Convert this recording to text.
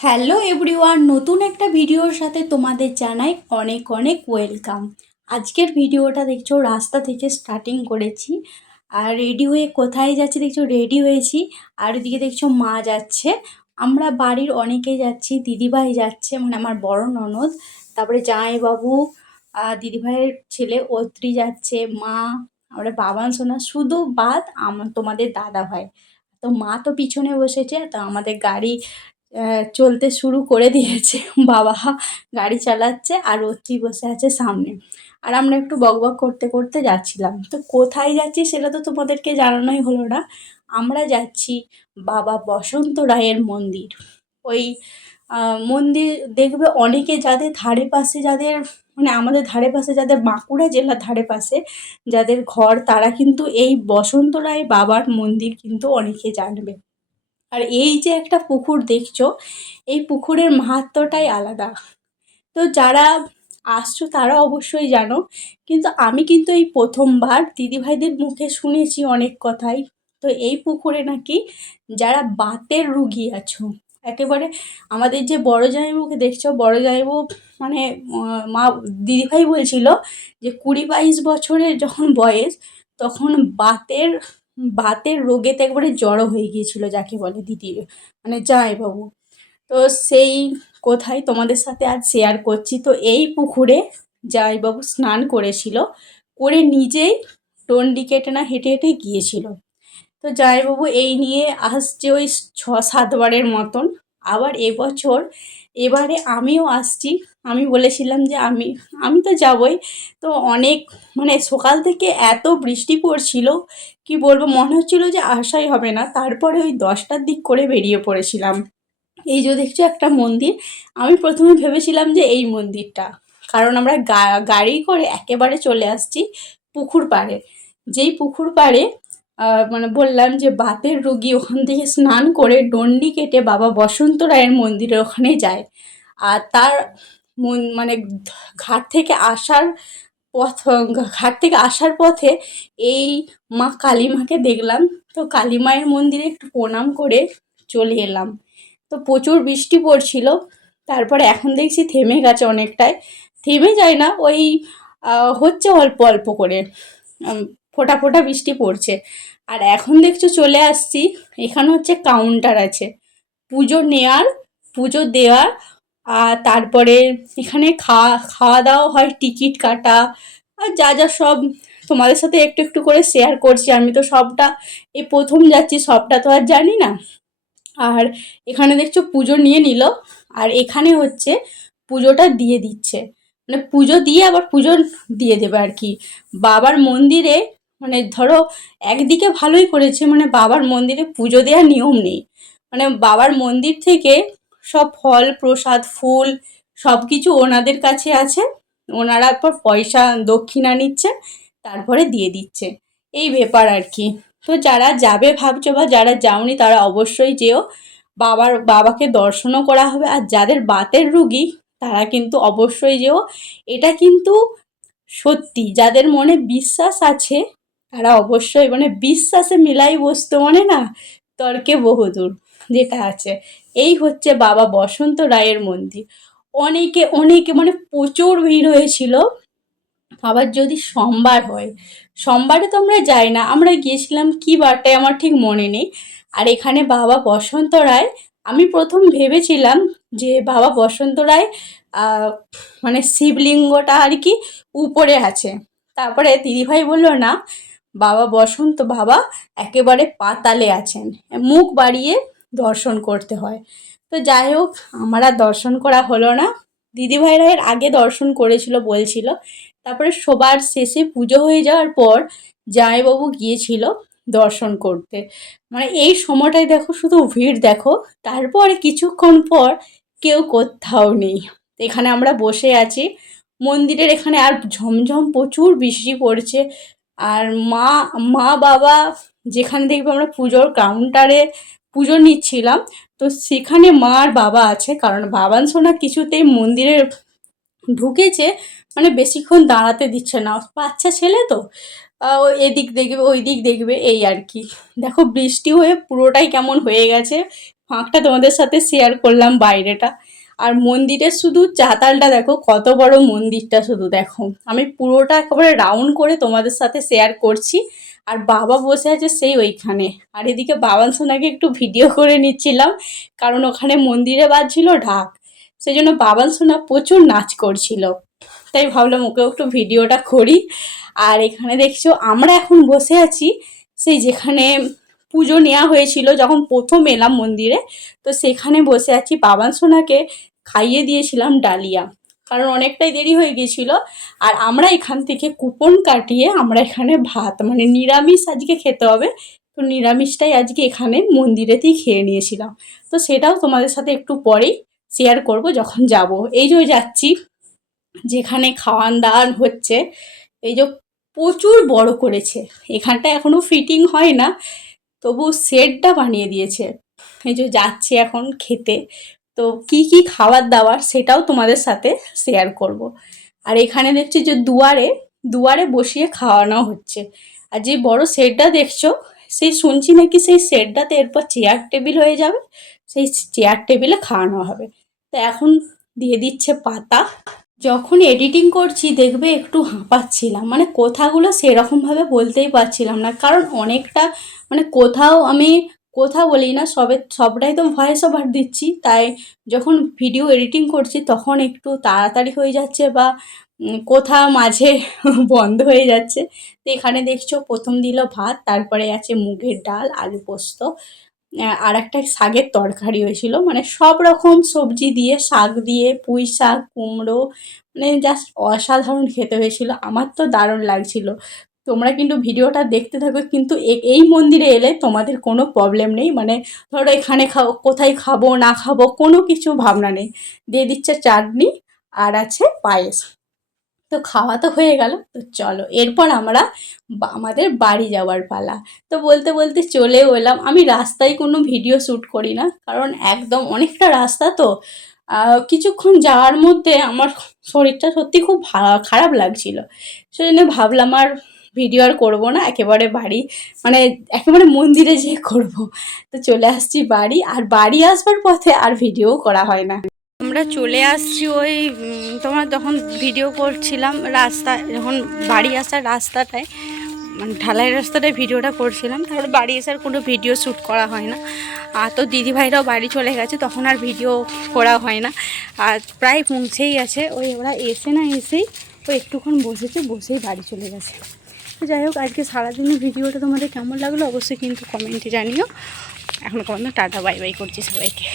Hello everyone, নতুন একটা ভিডিওর সাথে তোমাদের জানাই অনেক অনেক ওয়েলকাম। আজকের ভিডিওটা দেখছো রাস্তা থেকে স্টার্টিং করেছি, আর রেডি হয়ে কোথায় যাচ্ছি দেখছো, রেডি হয়েছি। আর এদিকে দেখছো মা যাচ্ছে, আমরা বাড়ির অনেকেই যাচ্ছি, দিদিভাই যাচ্ছে মানে আমার বড় ননদ, তারপরে জামাইবাবু, দিদিভাইয়ের ছেলে অত্রি যাচ্ছে, মা, আমরা বাবান সোনা, শুধু বাদ আমার তোমাদের দাদা ভাই। তো মা তো পিছনে বসেছে, তো আমাদের গাড়ি চলতে শুরু করে দিয়েছে। বাবা গাড়ি চালাচ্ছে আর অত্রি বসে আছে সামনে। আর আমরা একটু বকবক করতে করতে যাচ্ছিলাম। তো কোথায় যাচ্ছি সেটা তো তোমাদেরকে জানানোই হলো না। আমরা যাচ্ছি বাবা বসন্ত রায়ের মন্দির। ওই মন্দির দেখবে অনেকে, যাদের ধারে পাশে, যাদের মানে আমাদের ধারে পাশে, যাদের বাঁকুড়া জেলার ধারে পাশে যাদের ঘর, তারা কিন্তু এই বসন্ত রায় বাবার মন্দির কিন্তু অনেকে জানবে। আর এই যে একটা পুকুর দেখছো, এই পুকুরের মাহাত্ম্যটাই আলাদা। তো যারা আসছো তারা অবশ্যই জানো, কিন্তু আমি কিন্তু এই প্রথমবার দিদিভাইদের মুখে শুনেছি অনেক কথাই। তো এই পুকুরে নাকি যারা বাতের রুগী আছো, একেবারে আমাদের যে বড় জামাইবাবুকে দেখছো, বড় জামাইবাবু মানে মা দিদিভাই বলছিল যে 20-22 বছরের যখন বয়স, তখন বাতের বাতের রোগেতে একবারে জড়ো হয়ে গিয়েছিল, যাকে বলে দিদি মানে জামাইবাবু। তো সেই কোথায় তোমাদের সাথে আজ শেয়ার করছি। তো এই পুকুরে জামাইবাবু স্নান করেছিল, করে নিজেই ডন্ডি কেটে না হেঁটে হেঁটে গিয়েছিল। তো জামাইবাবু এই নিয়ে আসছে ওই 6-7 বারের মতন। আবার এবছর, এবারে আমিও আসছি। আমি বলেছিলাম যে আমি আমি তো যাবই। তো অনেক মানে সকাল থেকে এত বৃষ্টি পড়ছিল, কি বলবো, মনে হচ্ছিল যে আসাই হবে না। তারপরে ওই 10টার দিক করে বেরিয়ে পড়েছিলাম। এই যে দেখছো একটা মন্দির, আমি প্রথমে ভেবেছিলাম যে এই মন্দিরটা, কারণ আমরা গাড়ি করে একেবারে চলে আসছি পুকুর পাড়ে। যেই পুকুর পাড়ে মানে বললাম যে বাতের রোগী ওখান থেকে স্নান করে ডন্ডি কেটে বাবা বসন্ত রায়ের মন্দিরে ওখানে যায়। আর তার মানে ঘাট থেকে আসার পথ, ঘাট থেকে আসার পথে এই মা কালী মাকে দেখলাম। তো কালী মায়ের মন্দিরে একটু প্রণাম করে চলে এলাম। তো প্রচুর বৃষ্টি পড়ছিল, তারপরে এখন দেখছি থেমে গেছে অনেকটাই। থেমে যায় না, ওই হচ্ছে অল্প অল্প করে, উম, ফোঁটা ফোঁটা বৃষ্টি পড়ছে। আর এখন দেখছো চলে আসছি, এখানে হচ্ছে কাউন্টার আছে পুজো নেয়ার, পুজো দেওয়ার। আর তারপরে এখানে খাওয়া খাওয়া দাওয়া হয়, টিকিট কাটা আর যা যা সব তোমাদের সাথে একটু একটু করে শেয়ার করছি। আমি তো সবটা এই প্রথম যাচ্ছি, সবটা তো আর জানি না। আর এখানে দেখছো পুজো নিয়ে নিল, আর এখানে হচ্ছে পুজোটা দিয়ে দিচ্ছে, মানে পুজো দিয়ে আবার পুজো দিয়ে দেবে আর কি। বাবার মন্দিরে মানে ধরো একদিকে ভালোই করেছে, মানে বাবার মন্দিরে পুজো দেওয়ার নিয়ম নেই, মানে বাবার মন্দির থেকে সব ফল প্রসাদ ফুল সব কিছু ওনাদের কাছে আছে, ওনারা পর পয়সা দক্ষিণা নিচ্ছে, তারপরে দিয়ে দিচ্ছে, এই ব্যাপার আর কি। তো যারা যাবে ভাবছো বা যারা যাওনি তারা অবশ্যই যেও, বাবাকে দর্শনও করা হবে। আর যাদের বাতের রুগী তারা কিন্তু অবশ্যই যেও, এটা কিন্তু সত্যি, যাদের মনে বিশ্বাস আছে তারা অবশ্যই, মানে বিশ্বাসে মিলাই বস্তু মানে না, তর্কে বহুদূর যেটা আছে। এই হচ্ছে বাবা বসন্ত রায়ের মন্দির। অনেকে অনেকে মানে প্রচুর ভিড় হয়েছিল। আবার যদি সোমবার হয়, সোমবারে তো আমরা যাই না, আমরা গিয়েছিলাম কি বারটায় আমার ঠিক মনে নেই। আর এখানে বাবা বসন্ত রায়, আমি প্রথম ভেবেছিলাম যে বাবা বসন্ত রায় আহ, মানে শিবলিঙ্গটা আর কি উপরে আছে। তারপরে দিদিভাই বললো না, বাবা একেবারে পাতালে আছেন, মুখ বাড়িয়ে দর্শন করতে হয়। তো যাই হোক, আমার আর দর্শন করা হলো না। দিদিভাইরা এর আগে দর্শন করেছিল বলছিল। তারপরে সবার শেষে পুজো হয়ে যাওয়ার পর জামাইবাবু গিয়েছিল দর্শন করতে। মানে এই সময়টায় দেখো শুধু ভিড় দেখো, তারপরে কিছুক্ষণ পর কেউ কোথাও নেই। এখানে আমরা বসে আছি মন্দিরের এখানে, আর ঝমঝম প্রচুর বৃষ্টি পড়ছে। আর মা মা বাবা, যেখানে দেখবো আমরা পুজোর কাউন্টারে পুজো নিচ্ছিলাম, তো সেখানে মা আর বাবা আছে, কারণ বাবান সোনা কিছুতেই মন্দিরে ঢুকেছে, মানে বেশিক্ষণ দাঁড়াতে দিচ্ছে না, বাচ্চা ছেলে তো ও এদিক দেখবে ওই দিক দেখবে এই আর কি। দেখো বৃষ্টি হয়ে পুরোটাই কেমন হয়ে গেছে, ফাঁকটা তোমাদের সাথে শেয়ার করলাম, বাইরেটা। আর মন্দিরের শুধু চাতালটা দেখো, কত বড় মন্দিরটা শুধু দেখো। আমি পুরোটা একেবারে রাউন্ড করে তোমাদের সাথে শেয়ার করছি। আর বাবা বসে আছে সেই ওইখানে। আর এদিকে বাবান সোনাকে একটু ভিডিও করে নিচ্ছিলাম, কারণ ওখানে মন্দিরে বাজছিল ঢাক, সেই জন্য বাবান সোনা প্রচুর নাচ করছিল। তাই ভাবলাম ওকেও একটু ভিডিওটা করি। আর এখানে দেখছো আমরা এখন বসে আছি সেই যেখানে পুজো নেওয়া হয়েছিল যখন প্রথম এলাম মন্দিরে, তো সেখানে বসে আছি। বাবান সোনাকে খাইয়ে দিয়েছিলাম ডালিয়া, কারণ অনেকটাই দেরি হয়ে গিয়েছিল। আর আমরা এখান থেকে কুপন কাটিয়ে আমরা এখানে ভাত, মানে নিরামিষ আজকে খেতে হবে, তো নিরামিষটাই আজকে এখানে মন্দিরেতেই খেয়ে নিয়েছিলাম। তো সেটাও তোমাদের সাথে একটু পরেই শেয়ার করব যখন যাব। এই যে যাচ্ছি যেখানে খাওয়ান দাওয়ান হচ্ছে, এই যে প্রচুর বড় করেছে এখানটা, এখনও ফিটিং হয় না, তবু সেটটা বানিয়ে দিয়েছে। এই যে যাচ্ছি এখন খেতে, তো কি কি খাবার দাবার সেটাও তোমাদের সাথে শেয়ার করব। আর এখানে দেখছি যে দুয়ারে দুয়ারে বসিয়ে খাওয়ানো হচ্ছে। আর যে বড় সেটটা দেখছো, সেই শুনছি নাকি সেই সেটটাতে এরপর চেয়ার টেবিল হয়ে যাবে, সেই চেয়ার টেবিলে খাওয়ানো হবে। তো এখন দিয়ে দিচ্ছে পাতা। যখন এডিটিং করছি দেখবে একটু হাঁপাচ্ছিলাম, মানে কথাগুলো সেরকমভাবে বলতেই পারছিলাম না, কারণ অনেকটা মানে আমি কথা বলি না, সবটাই তো ভয়েস ওভার দিচ্ছি। তাই যখন ভিডিও এডিটিং করছি তখন একটু তাড়াতাড়ি হয়ে যাচ্ছে বা কোথা মাঝে বন্ধ হয়ে যাচ্ছে। তো এখানে দেখছো প্রথম দিল ভাত, তারপরে আছে মুগের ডাল, আলু পোস্ত, আর একটা শাকের তরকারি হয়েছিল, মানে সব রকম সবজি দিয়ে, শাক দিয়ে, পুঁই শাক, কুমড়ো, মানে জাস্ট অসাধারণ খেতে হয়েছিল। আমার তো দারুণ লাগছিল। তোমরা কিন্তু ভিডিওটা দেখতে থাকো, কিন্তু এই মন্দিরে এলে তোমাদের কোনো প্রবলেম নেই, মানে ধরো এখানে কোথায় খাবো না খাবো কোনো কিছু ভাবনা নেই। দিয়ে দিচ্ছে চাটনি আর আছে পায়েস। তো খাওয়া তো হয়ে গেল, তো চলো এরপর আমরা আমাদের বাড়ি যাওয়ার পালা। তো বলতে বলতে চলেও এলাম। আমি রাস্তায় কোনো ভিডিও শ্যুট করি না, কারণ একদম অনেকটা রাস্তা তো কিছুক্ষণ যাওয়ার মধ্যে আমার শরীরটা সত্যি খুব খারাপ লাগছিল, সেই জন্য ভাবলাম আর ভিডিও আর করবো না, একেবারে বাড়ি, মানে একেবারে মন্দিরে যেয়ে করব। তো চলে আসছি বাড়ি, আর বাড়ি আসবার পথে আর ভিডিও করা হয় না। আমরা চলে আসছি ওই তোমার যখন ভিডিও করছিলাম রাস্তায়, যখন বাড়ি আসার রাস্তাটায়, মানে ঢালাই রাস্তাটায় ভিডিওটা করছিলাম, তারপরে বাড়ি আসার কোনো ভিডিও শ্যুট করা হয় না। আর তো দিদিভাইরাও বাড়ি চলে গেছে, তখন আর ভিডিও করা হয় না। আর প্রায় পৌঁছেই আছে, ওই ওরা এসে না এসেই ও একটুক্ষণ বসেই বাড়ি চলে গেছে। তো যাই হোক, আজকে সারাদিনের ভিডিওটা তোমাদের কেমন লাগলো অবশ্যই কিন্তু কমেন্টে জানিও। এখন পর্যন্ত টাটা বাই বাই করছি সবাইকে।